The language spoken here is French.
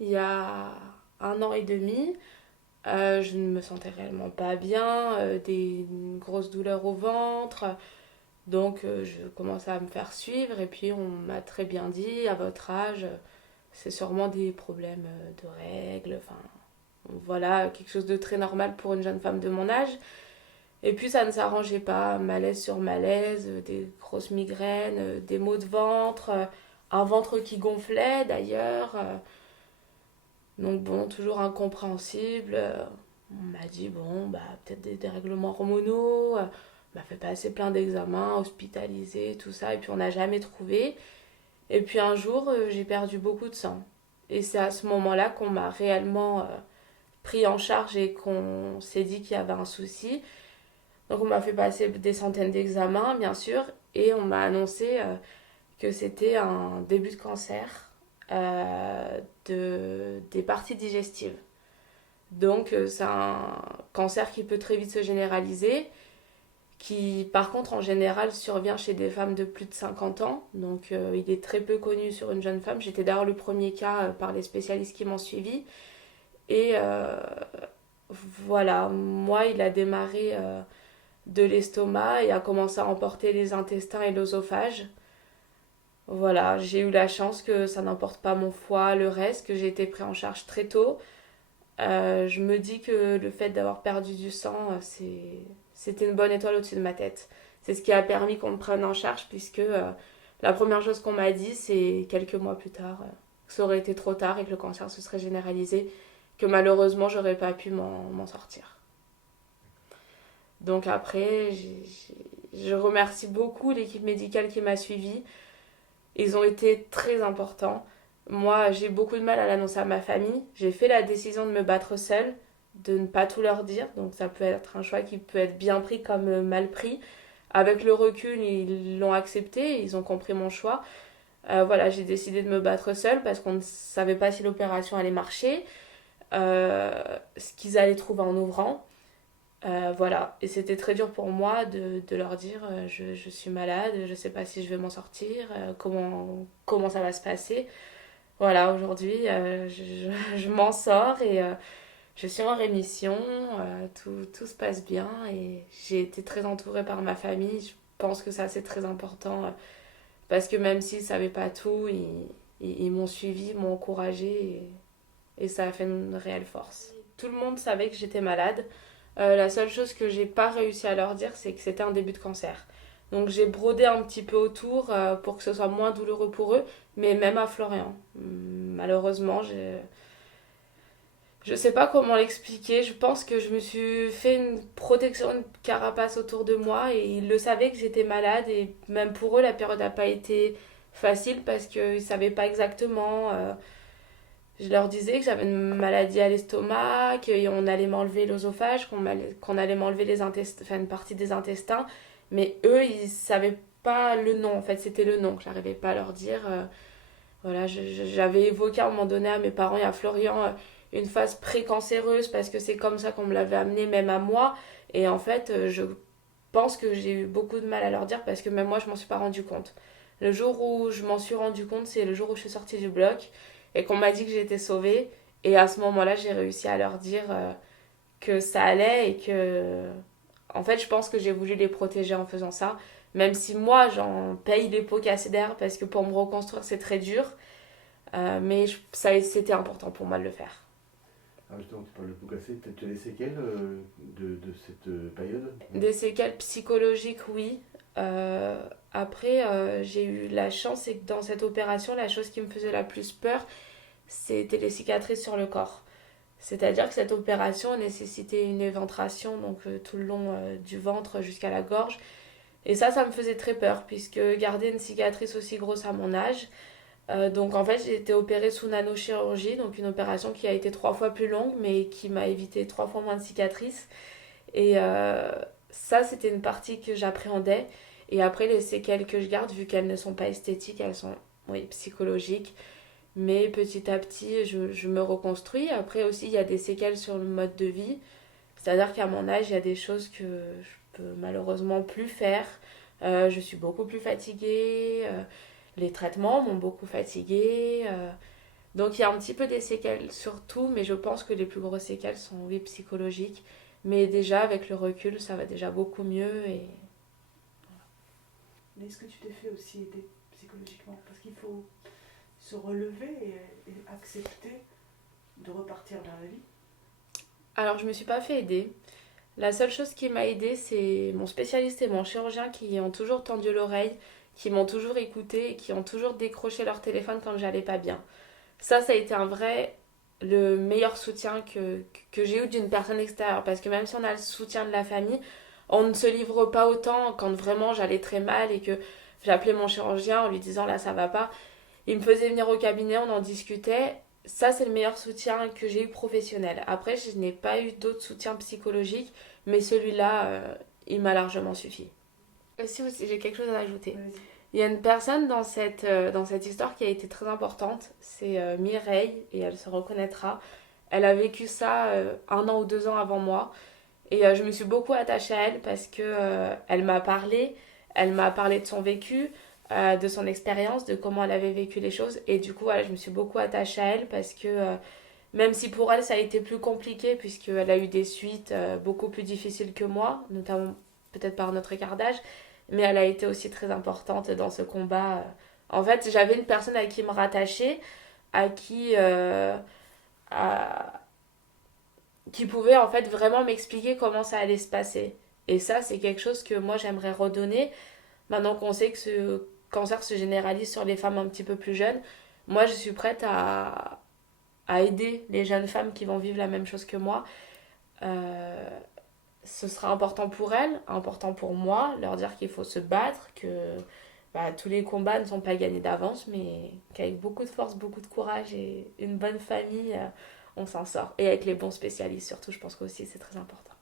il y a 1 an et demi. Je ne me sentais réellement pas bien, des grosses douleurs au ventre. Donc je commençais à me faire suivre et puis on m'a très bien dit, à votre âge, c'est sûrement des problèmes de règles, enfin voilà, quelque chose de très normal pour une jeune femme de mon âge. Et puis ça ne s'arrangeait pas, malaise sur malaise, des grosses migraines, des maux de ventre, un ventre qui gonflait d'ailleurs. Donc bon, toujours incompréhensible. On m'a dit, bon, bah peut-être des dérèglements hormonaux. On m'a fait passer plein d'examens, hospitalisé, tout ça, et puis on n'a jamais trouvé. Et puis un jour, j'ai perdu beaucoup de sang. Et c'est à ce moment-là qu'on m'a réellement pris en charge et qu'on s'est dit qu'il y avait un souci. Donc on m'a fait passer des centaines d'examens, bien sûr, et on m'a annoncé que c'était un début de cancer des parties digestives. Donc c'est un cancer qui peut très vite se généraliser, qui par contre en général survient chez des femmes de plus de 50 ans. Donc il est très peu connu sur une jeune femme. J'étais d'ailleurs le premier cas par les spécialistes qui m'ont suivi. Et voilà, moi il a démarré de l'estomac et a commencé à emporter les intestins et l'œsophage. Voilà, j'ai eu la chance que ça n'emporte pas mon foie, le reste, que j'ai été pris en charge très tôt. Je me dis que le fait d'avoir perdu du sang, c'était une bonne étoile au-dessus de ma tête. C'est ce qui a permis qu'on me prenne en charge, puisque la première chose qu'on m'a dit, c'est quelques mois plus tard, que ça aurait été trop tard et que le cancer se serait généralisé, que malheureusement, j'aurais pas pu m'en sortir. Donc après, je remercie beaucoup l'équipe médicale qui m'a suivie. Ils ont été très importants. Moi, j'ai beaucoup de mal à l'annoncer à ma famille. J'ai fait la décision de me battre seule, de ne pas tout leur dire. Donc ça peut être un choix qui peut être bien pris comme mal pris. Avec le recul, ils l'ont accepté, ils ont compris mon choix. Voilà, j'ai décidé de me battre seule parce qu'on ne savait pas si l'opération allait marcher, ce qu'ils allaient trouver en ouvrant. Voilà, et c'était très dur pour moi de leur dire je suis malade, je sais pas si je vais m'en sortir, comment ça va se passer. Voilà, aujourd'hui je m'en sors et je suis en rémission, tout se passe bien et j'ai été très entourée par ma famille. Je pense que ça c'est très important parce que même s'ils ne savaient pas tout, ils m'ont suivi, m'ont encouragée et ça a fait une réelle force. Tout le monde savait que j'étais malade. La seule chose que j'ai pas réussi à leur dire, c'est que c'était un début de cancer. Donc j'ai brodé un petit peu autour pour que ce soit moins douloureux pour eux, mais même à Florian. Malheureusement, je sais pas comment l'expliquer. Je pense que je me suis fait une protection de carapace autour de moi et ils le savaient que j'étais malade et même pour eux la période n'a pas été facile parce qu'ils savaient pas exactement. Je leur disais que j'avais une maladie à l'estomac, qu'on allait m'enlever l'œsophage, qu'on allait m'enlever les intestins, enfin une partie des intestins. Mais eux, ils savaient pas le nom. En fait, c'était le nom que j'arrivais pas à leur dire. Voilà, j'avais évoqué à un moment donné à mes parents et à Florian une phase précancéreuse parce que c'est comme ça qu'on me l'avait amené même à moi. Et en fait, je pense que j'ai eu beaucoup de mal à leur dire parce que même moi, je m'en suis pas rendu compte. Le jour où je m'en suis rendu compte, c'est le jour où je suis sortie du bloc et qu'on m'a dit que j'étais sauvée. Et à ce moment-là, j'ai réussi à leur dire que ça allait et que... En fait, je pense que j'ai voulu les protéger en faisant ça. Même si moi, j'en paye les pots cassés d'air parce que pour me reconstruire, c'est très dur. Mais ça, c'était important pour moi de le faire. Ah, justement, tu parles de tout casser. Peut-être les séquelles de cette période. Des séquelles psychologiques, oui. Euh, Après, j'ai eu la chance, c'est que dans cette opération, la chose qui me faisait la plus peur, c'était les cicatrices sur le corps. C'est-à-dire que cette opération nécessitait une éventration, donc tout le long du ventre jusqu'à la gorge. Et ça me faisait très peur, puisque garder une cicatrice aussi grosse à mon âge. Donc en fait, j'ai été opérée sous nanochirurgie, donc une opération qui a été 3 fois plus longue, mais qui m'a évité 3 fois moins de cicatrices. Et ça, c'était une partie que j'appréhendais. Et après, les séquelles que je garde, vu qu'elles ne sont pas esthétiques, elles sont, oui, psychologiques. Mais petit à petit, je me reconstruis. Après aussi, il y a des séquelles sur le mode de vie. C'est-à-dire qu'à mon âge, il y a des choses que je peux malheureusement plus faire. Je suis beaucoup plus fatiguée. Les traitements m'ont beaucoup fatiguée. Donc il y a un petit peu des séquelles sur tout, mais je pense que les plus grosses séquelles sont, oui, psychologiques. Mais déjà, avec le recul, ça va déjà beaucoup mieux. Mais est-ce que tu t'es fait aussi aider psychologiquement? Parce qu'il faut se relever et accepter de repartir vers la vie. Alors, je me suis pas fait aider. La seule chose qui m'a aidée, c'est mon spécialiste et mon chirurgien qui ont toujours tendu l'oreille, qui m'ont toujours écouté et qui ont toujours décroché leur téléphone quand j'allais pas bien. Ça a été le meilleur soutien que j'ai eu d'une personne extérieure. Parce que même si on a le soutien de la famille, on ne se livre pas autant quand vraiment j'allais très mal et que j'appelais mon chirurgien en lui disant là ça va pas. Il me faisait venir au cabinet, on en discutait. Ça, c'est le meilleur soutien que j'ai eu professionnel. Après, je n'ai pas eu d'autres soutiens psychologiques, mais celui-là, il m'a largement suffi. Si j'ai quelque chose à ajouter. Vas-y. Il y a une personne dans cette histoire qui a été très importante, c'est Mireille, et elle se reconnaîtra. Elle a vécu ça 1 an ou 2 ans avant moi, et je me suis beaucoup attachée à elle parce que elle m'a parlé de son vécu, de son expérience, de comment elle avait vécu les choses, et du coup, voilà, je me suis beaucoup attachée à elle parce que même si pour elle ça a été plus compliqué, puisqu'elle a eu des suites beaucoup plus difficiles que moi, notamment peut-être par notre écart d'âge, mais elle a été aussi très importante dans ce combat. En fait, j'avais une personne à qui me rattacher, à qui, à- qui pouvait en fait vraiment m'expliquer comment ça allait se passer. Et ça, c'est quelque chose que moi j'aimerais redonner. Maintenant qu'on sait que ce cancer se généralise sur les femmes un petit peu plus jeunes, moi je suis prête à aider les jeunes femmes qui vont vivre la même chose que moi. Euh, Ce sera important pour elles, important pour moi, leur dire qu'il faut se battre, que tous les combats ne sont pas gagnés d'avance, mais qu'avec beaucoup de force, beaucoup de courage et une bonne famille, on s'en sort. Et avec les bons spécialistes surtout, je pense qu'aussi c'est très important.